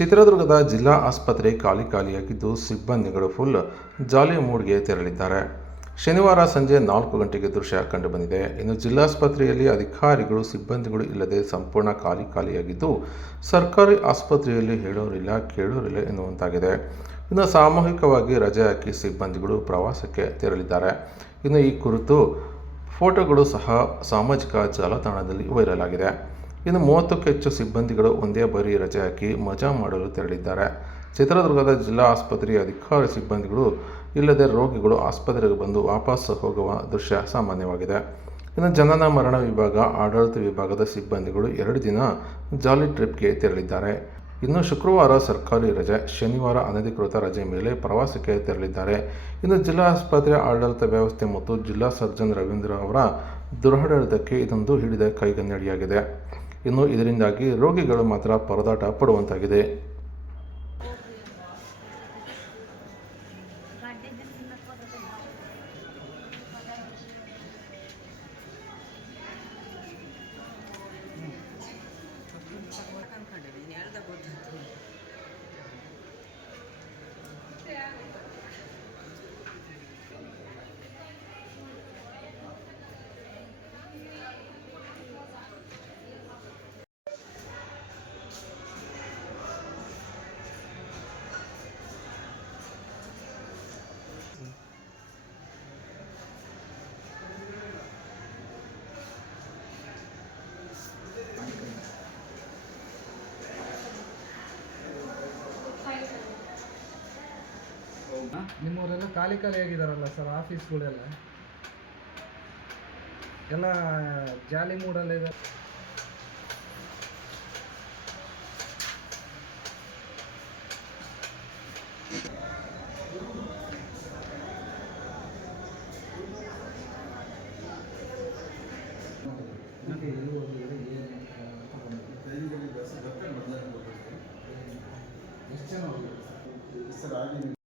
ಚಿತ್ರದುರ್ಗದ ಜಿಲ್ಲಾ ಆಸ್ಪತ್ರೆ ಖಾಲಿ ಖಾಲಿಯಾಗಿದ್ದು ಸಿಬ್ಬಂದಿಗಳು ಫುಲ್ ಜಾಲಿ ಮೂಡ್ಗೆ ತೆರಳಿದ್ದಾರೆ. ಶನಿವಾರ ಸಂಜೆ ನಾಲ್ಕು ಗಂಟೆಗೆ ದೃಶ್ಯ ಕಂಡುಬಂದಿದೆ. ಇನ್ನು ಜಿಲ್ಲಾಸ್ಪತ್ರೆಯಲ್ಲಿ ಅಧಿಕಾರಿಗಳು, ಸಿಬ್ಬಂದಿಗಳು ಇಲ್ಲದೆ ಸಂಪೂರ್ಣ ಖಾಲಿ ಖಾಲಿಯಾಗಿದ್ದು, ಸರ್ಕಾರಿ ಆಸ್ಪತ್ರೆಯಲ್ಲಿ ಹೇಳೋರಿಲ್ಲ, ಕೇಳೋರಿಲ್ಲ ಎನ್ನುವಂತಾಗಿದೆ. ಇನ್ನು ಸಾಮೂಹಿಕವಾಗಿ ರಜೆ ಹಾಕಿ ಸಿಬ್ಬಂದಿಗಳು ಪ್ರವಾಸಕ್ಕೆ ತೆರಳಿದ್ದಾರೆ. ಇನ್ನು ಈ ಕುರಿತು ಫೋಟೋಗಳು ಸಹ ಸಾಮಾಜಿಕ ಜಾಲತಾಣದಲ್ಲಿ ವೈರಲ್ ಆಗಿದೆ. ಇನ್ನು ಮೂವತ್ತಕ್ಕೂ ಹೆಚ್ಚು ಸಿಬ್ಬಂದಿಗಳು ಒಂದೇ ಬಾರಿ ರಜೆ ಹಾಕಿ ಮಜಾ ಮಾಡಲು ತೆರಳಿದ್ದಾರೆ. ಚಿತ್ರದುರ್ಗದ ಜಿಲ್ಲಾ ಆಸ್ಪತ್ರೆಯ ಅಧಿಕಾರಿ ಸಿಬ್ಬಂದಿಗಳು ಇಲ್ಲದೆ ರೋಗಿಗಳು ಆಸ್ಪತ್ರೆಗೆ ಬಂದು ವಾಪಸ್ ಹೋಗುವ ದೃಶ್ಯ ಸಾಮಾನ್ಯವಾಗಿದೆ. ಇನ್ನು ಜನನ ಮರಣ ವಿಭಾಗ, ಆಡಳಿತ ವಿಭಾಗದ ಸಿಬ್ಬಂದಿಗಳು ಎರಡು ದಿನ ಜಾಲಿ ಟ್ರಿಪ್ಗೆ ತೆರಳಿದ್ದಾರೆ. ಇನ್ನು ಶುಕ್ರವಾರ ಸರ್ಕಾರಿ ರಜೆ, ಶನಿವಾರ ಅನಧಿಕೃತ ರಜೆ ಮೇಲೆ ಪ್ರವಾಸಕ್ಕೆ ತೆರಳಿದ್ದಾರೆ. ಇನ್ನು ಜಿಲ್ಲಾ ಆಸ್ಪತ್ರೆ, ಆಡಳಿತ ವ್ಯವಸ್ಥೆ ಮತ್ತು ಜಿಲ್ಲಾ ಸರ್ಜನ್ ರವೀಂದ್ರ ಅವರ ದುರಾಡಳಿತಕ್ಕೆ ಇದೊಂದು ಹಿಡಿದ ಕೈಗನ್ನಡಿಯಾಗಿದೆ ಇನ್ನು ಇದರಿಂದಾಗಿ ರೋಗಿಗಳು ಮಾತ್ರ ಪರದಾಟ ಪಡುವಂತಾಗಿದೆ. ನಿಮ್ಮವರೆಲ್ಲ ಖಾಲಿ ಖಾಲಿ ಆಗಿದಾರಲ್ಲ ಸರ್ ಆಫೀಸ್ಗಳೆಲ್ಲ ಎಲ್ಲ ಜಾಲಿ ಮೂಡಲ್ಲ ಇದೆ ಎಷ್ಟು ಜನ ಹೋಗಿದ್ರು?